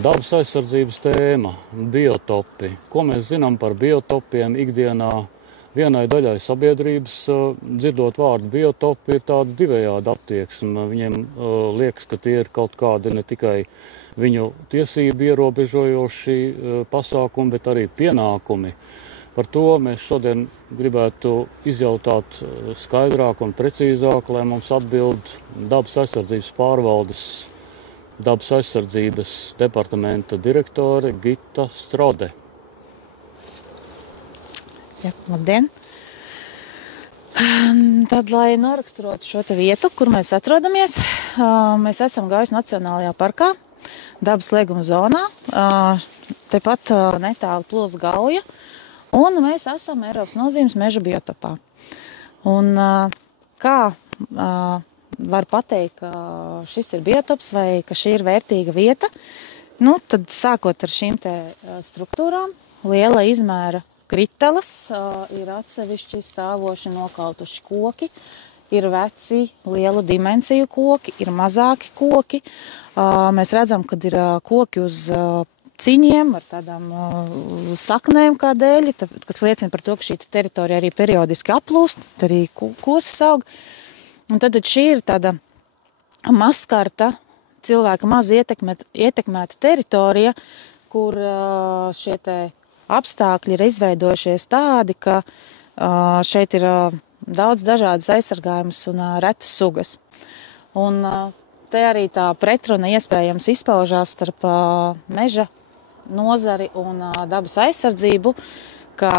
Dabas aizsardzības tēma – biotopi. Ko mēs zinām par biotopiem ikdienā? Vienai daļai sabiedrības, dzirdot vārdu biotopi, ir tāda divējāda attieksme. Viņiem liekas, ka tie ir kaut kādi ne tikai viņu tiesību ierobežojoši pasākumi, bet arī pienākumi. Par to mēs šodien gribētu izjautāt skaidrāk un precīzāk, lai mums atbild Dabas aizsardzības pārvaldes Dabas aizsardzības departamenta direktore Gita Strode. Ja, labdien! Tad, lai noraksturotu šo te vietu, kur mēs atrodamies, mēs esam Gaujas Nacionālajā parkā, dabas lieguma zonā, tepat netālu plūst Gauja, un mēs esam Eiropas nozīmes meža biotopā. Un kā var pateikt, ka šis ir biotops vai ka šī ir vērtīga vieta, tad sākot ar šīm te struktūrām, liela izmēra kriteles, ir atsevišķi stāvoši nokautuši koki, ir veci, lielu dimensiju koki, ir mazāki koki. Mēs redzam, kad ir koki uz ciņiem ar tādām saknēm kā dēļi, kas liecina par to, ka šī teritorija arī periodiski aplūst, arī kosas aug. Un tad šī ir tāda mazskarta, cilvēka maz ietekmēta teritorija, kur šie te apstākļi ir izveidojušies tādi, ka šeit ir daudz dažādas aizsargājumas un retas sugas. Un te arī tā pretruna iespējams izpaužās starp meža nozari un dabas aizsardzību, ka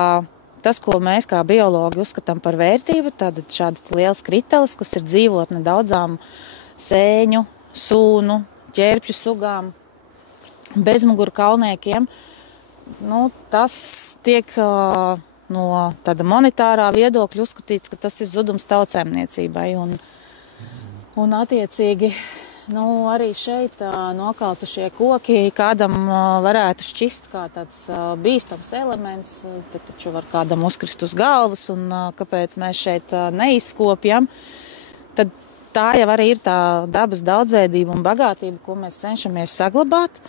tas, ko mēs kā biologi uzskatām par vērtību, tad šādas lielas kriteles, kas ir dzīvotne daudzām sēņu, sūnu, ķērpju sugām, bezmuguru kalniekiem, tas tiek no tāda monetārā viedokļa uzskatīts, ka tas ir zudums tautsēmniecībai. Un attiecīgi, arī šeit nokautušie koki kādam varētu šķist kā tāds bīstams elements, tad taču var kādam uzkrist uz galvas, un kāpēc mēs šeit neizskopjam. Tad tā jau arī ir tā dabas daudzveidība un bagātība, ko mēs cenšamies saglabāt,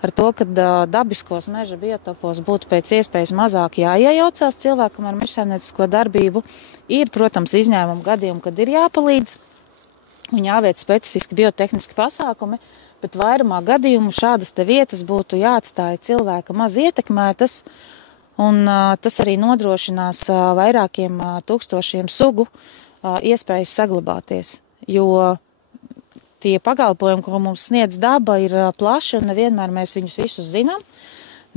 ar to, ka dabiskos meža biotopos būtu pēc iespējas mazāk jāiejaucās cilvēkam ar mežsaimniecisko darbību. Ir, protams, izņēmumu gadījumi, kad ir jāpalīdz un jāveic specifiski biotehniski pasākumi, bet vairumā gadījumu šādas te vietas būtu jāatstāja cilvēka maz ietekmētas, un tas arī nodrošinās vairākiem tūkstošiem sugu iespējas saglabāties, jo tie pakalpojumi, ko mums sniedz daba, ir plaši, un nevienmēr mēs viņus visus zinām.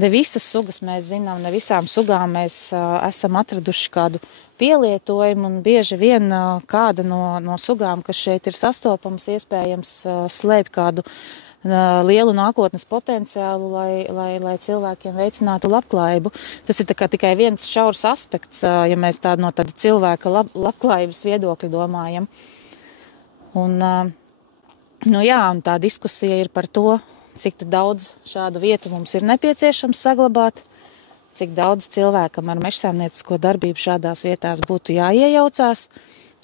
Ne visas sugas mēs zinām, ne visām sugām mēs esam atraduši kādu pielietojumu, un bieži vien kāda no sugām, kas šeit ir sastopams, iespējams slēp kādu lielu nākotnes potenciālu, lai cilvēkiem veicinātu labklājību. Tas ir tikai viens šaurs aspekts, ja mēs no tāda cilvēka labklājības viedokļa domājam. Un tā diskusija ir par to, cik daudz šādu vietu mums ir nepieciešams saglabāt, cik daudz cilvēkam ar mežsaimniecisko darbību šādās vietās būtu jāiejaucās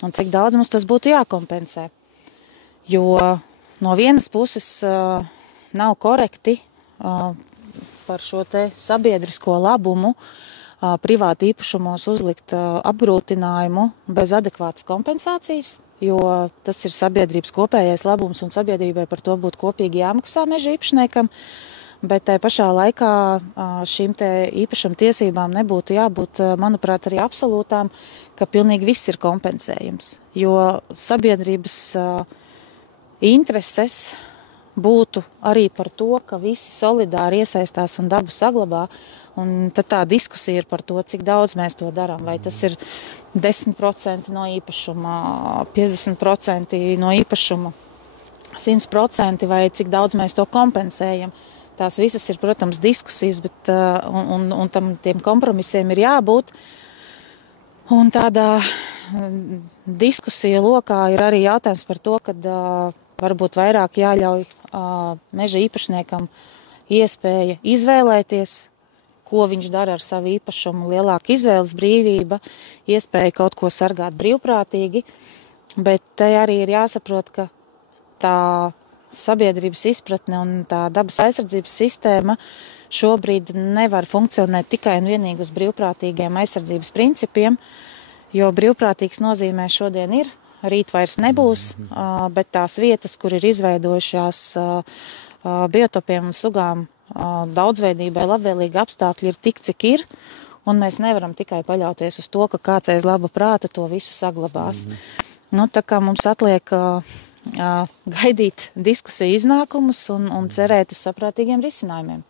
un cik daudz mums tas būtu jākompensē. Jo no vienas puses nav korekti par šo te sabiedrisko labumu privāti īpašumos uzlikt apgrūtinājumu bez adekvātas kompensācijas, jo tas ir sabiedrības kopējais labums un sabiedrībai par to būtu kopīgi jāmaksā meža īpašniekam, bet tai pašā laikā šīm te īpašuma tiesībām nebūtu jābūt, manuprāt, arī absolūtām, ka pilnīgi viss ir kompensējams, jo sabiedrības intereses būtu arī par to, ka visi solidāri iesaistās un dabu saglabā, un tad tā diskusija ir par to, cik daudz mēs to darām, vai tas ir 10% no īpašuma, 50% no īpašuma, 100% vai cik daudz mēs to kompensējam. Tās visas ir, protams, diskusijas, bet un tiem kompromisiem ir jābūt. Un tādā diskusija lokā ir arī jautājums par to, ka varbūt vairāk jāļauj meža īpašniekam iespēja izvēlēties, ko viņš dara ar savu īpašumu, lielāka izvēles brīvība, iespēja kaut ko sargāt brīvprātīgi, bet te arī ir jāsaprot, ka tā sabiedrības izpratne un tā dabas aizsardzības sistēma šobrīd nevar funkcionēt tikai un vienīgi uz brīvprātīgiem aizsardzības principiem, jo brīvprātīgs nozīmē šodien ir, rīt vairs nebūs, bet tās vietas, kur ir izveidojušās biotopiem un sugām daudzveidībai labvēlīgi apstākļi ir tik, cik ir, un mēs nevaram tikai paļauties uz to, ka kāds aiz laba prāta to visu saglabās. Tā kā mums atliek gaidīt diskusiju iznākumus un cerēt uz saprātīgiem risinājumiem.